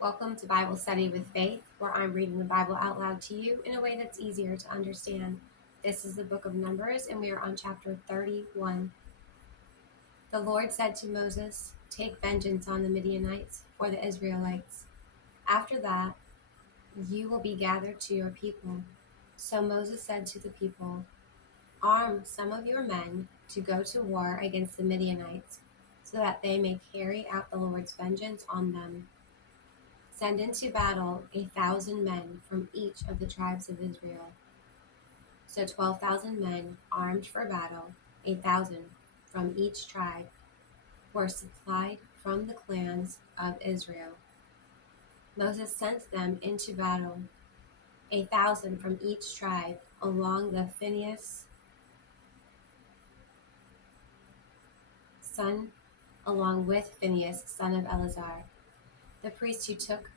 Welcome to Bible Study with Faith, where I'm reading the Bible out loud to you in a way that's easier to understand. This is the book of Numbers, and we are on chapter 31. The Lord said to Moses, "Take vengeance on the Midianites for the Israelites. After that, you will be gathered to your people." So Moses said to the people, "Arm some of your men to go to war against the Midianites, so that they may carry out the Lord's vengeance on them. Send into battle 1,000 men from each of the tribes of Israel." So 12,000 men armed for battle, 1,000 from each tribe, were supplied from the clans of Israel. Moses sent them into battle, 1,000 from each tribe, along with Phinehas, son of Eleazar, the priest, who took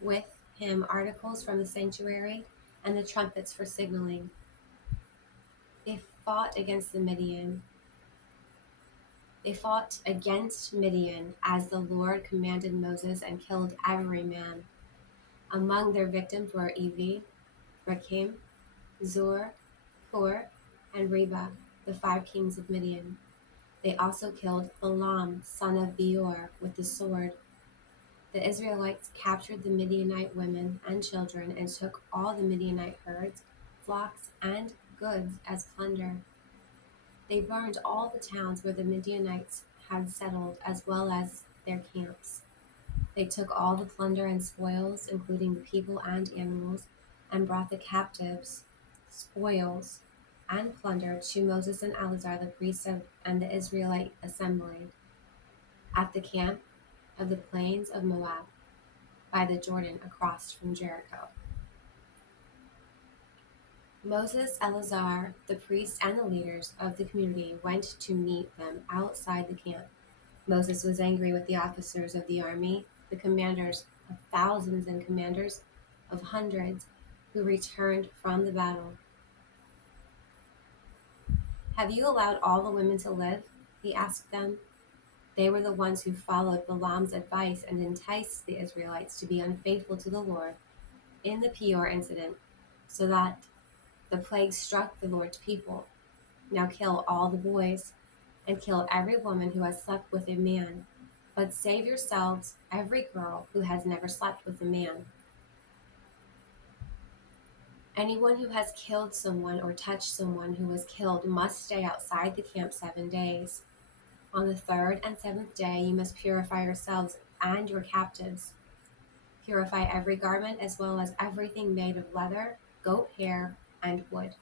with him articles from the sanctuary and the trumpets for signaling. They fought against Midian as the Lord commanded Moses, and killed every man. Among their victims were Evi, Rakim, Zur, Hur, and Reba, the 5 kings of Midian. They also killed Balaam, son of Beor, with the sword. The Israelites captured the Midianite women and children and took all the Midianite herds, flocks, and goods as plunder. They burned all the towns where the Midianites had settled, as well as their camps. They took all the plunder and spoils, including the people and animals, and brought the captives, spoils, and plunder to Moses and Eleazar the priest and the Israelite assembly at the camp of the plains of Moab by the Jordan across from Jericho. Moses, Eleazar, the priests, and the leaders of the community went to meet them outside the camp. Moses was angry with the officers of the army, the commanders of thousands and commanders of hundreds, who returned from the battle. "Have you allowed all the women to live?" he asked them. They were the ones who followed Balaam's advice and enticed the Israelites to be unfaithful to the Lord in the Peor incident, so that the plague struck the Lord's people. Now kill all the boys, and kill every woman who has slept with a man, but save yourselves every girl who has never slept with a man. Anyone who has killed someone or touched someone who was killed must stay outside the camp 7 days. On the 3rd and 7th day you must purify yourselves and your captives. Purify every garment as well as everything made of leather, goat hair, and wood."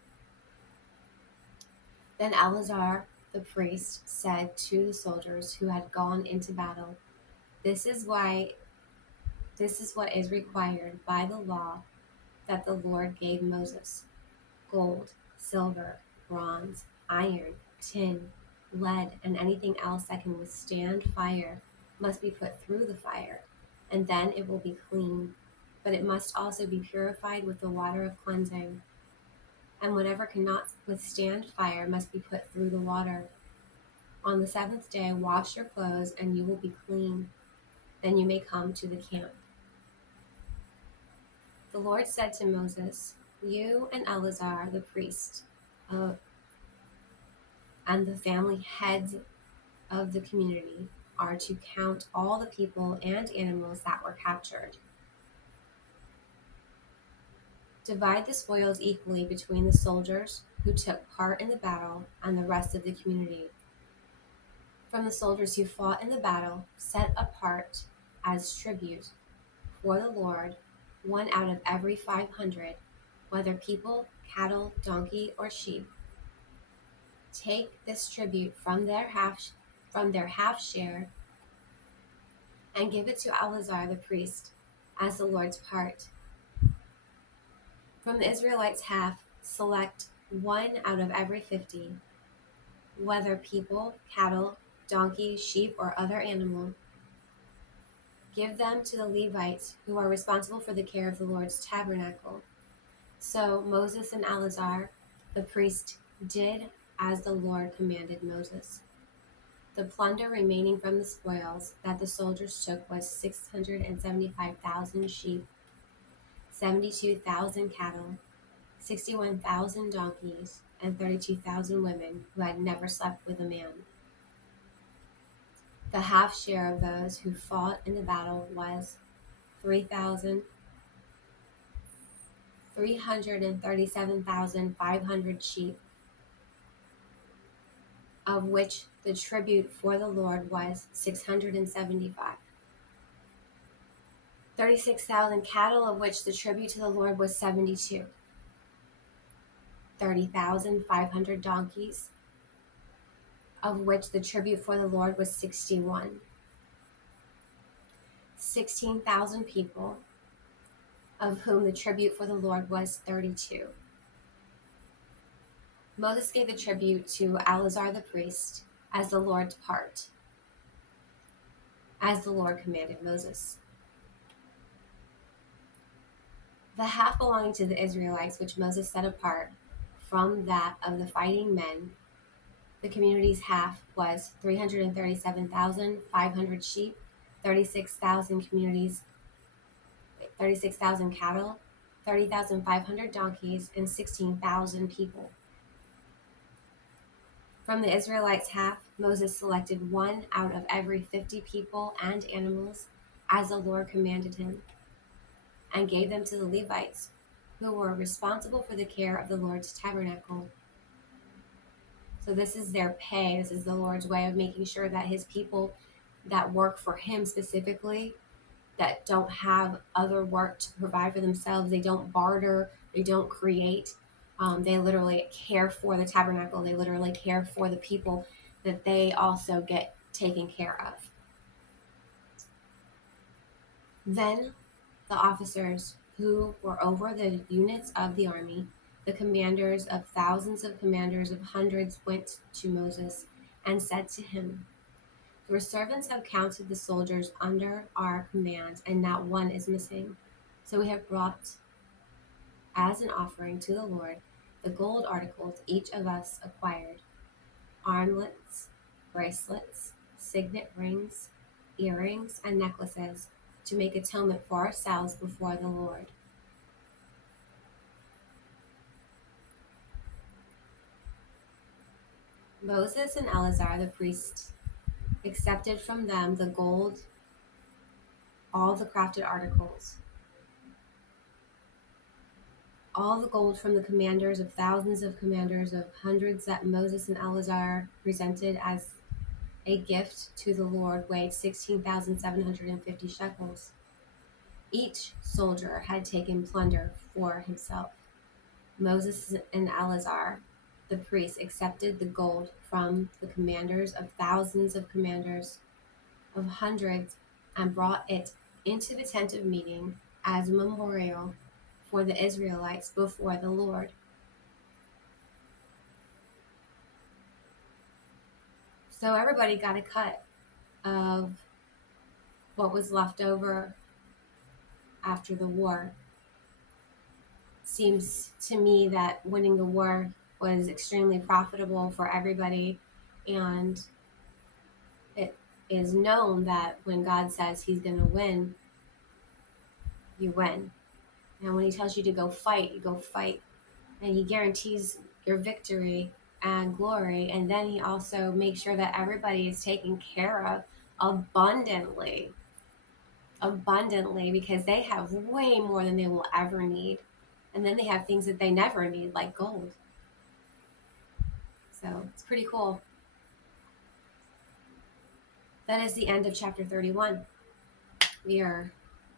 Then Eleazar the priest said to the soldiers who had gone into battle, This is what is required by the law that the Lord gave Moses: gold, silver, bronze, iron, tin, lead, and anything else that can withstand fire must be put through the fire, and then it will be clean. But it must also be purified with the water of cleansing. And whatever cannot withstand fire must be put through the water. On the 7th day, wash your clothes, and you will be clean. Then you may come to the camp. The Lord said to Moses, "You and Eleazar the priest and the family heads of the community are to count all the people and animals that were captured. Divide the spoils equally between the soldiers who took part in the battle and the rest of the community. From the soldiers who fought in the battle, set apart as tribute for the Lord 1 out of every 500, whether people, cattle, donkey, or sheep. Take this tribute from their half share and give it to Eleazar the priest as the Lord's part. From the Israelites' half, select 1 out of every 50, whether people, cattle, donkey, sheep, or other animal. Give them to the Levites, who are responsible for the care of the Lord's tabernacle." So Moses and Eleazar the priest did as the Lord commanded Moses. The plunder remaining from the spoils that the soldiers took was 675,000 sheep, 72,000 cattle, 61,000 donkeys, and 32,000 women who had never slept with a man. The half share of those who fought in the battle was 337,500 sheep, of which the tribute for the Lord was 675. 36,000 cattle, of which the tribute to the Lord was 72. 30,500 donkeys, of which the tribute for the Lord was 61. 16,000 people, of whom the tribute for the Lord was 32. Moses gave the tribute to Eleazar the priest as the Lord's part, as the Lord commanded Moses. The half belonging to the Israelites, which Moses set apart from that of the fighting men, the community's half was 337,500 sheep, 36,000 cattle, 30,500 donkeys, and 16,000 people. From the Israelites' half, Moses selected one out of every 50 people and animals, as the Lord commanded him, and gave them to the Levites, who were responsible for the care of the Lord's tabernacle. So this is their pay. This is the Lord's way of making sure that his people that work for him specifically, that don't have other work to provide for themselves, they don't barter, they don't create, they literally care for the tabernacle. They literally care for the people that they also get taken care of. Then the officers who were over the units of the army, the commanders of thousands of commanders of hundreds, went to Moses and said to him, "Your servants have counted the soldiers under our command, and not one is missing. So we have brought as an offering to the Lord the gold articles each of us acquired: armlets, bracelets, signet rings, earrings, and necklaces, to make atonement for ourselves before the Lord." Moses and Eleazar the priest accepted from them the gold, all the crafted articles, all the gold from the commanders of thousands of commanders of hundreds that Moses and Eleazar presented as a gift to the Lord weighed 16,750 shekels. Each soldier had taken plunder for himself. Moses and Eleazar the priest accepted the gold from the commanders of thousands of commanders of hundreds and brought it into the tent of meeting as a memorial for the Israelites before the Lord. So everybody got a cut of what was left over after the war. Seems to me that winning the war was extremely profitable for everybody, and it is known that when God says he's going to win, you win. And when he tells you to go fight, you go fight. And he guarantees your victory and glory. And then he also makes sure that everybody is taken care of abundantly, because they have way more than they will ever need. And then they have things that they never need, like gold. So it's pretty cool. That is the end of chapter 31. We are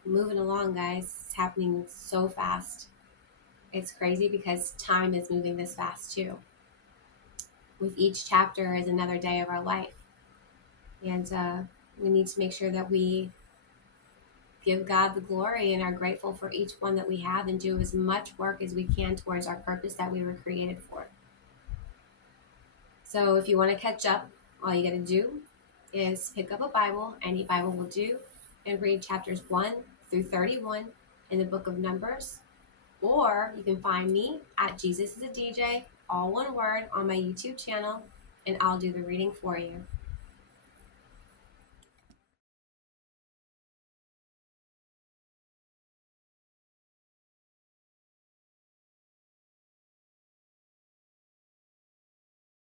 moving along, guys. It's happening so fast. It's crazy because time is moving this fast too. With each chapter is another day of our life. And we need to make sure that we give God the glory and are grateful for each one that we have, and do as much work as we can towards our purpose that we were created for. So if you want to catch up, all you got to do is pick up a Bible, any Bible will do, and read chapters 1 through 31 in the book of Numbers. Or you can find me at Jesus is a DJ, all one word, on my YouTube channel, and I'll do the reading for you.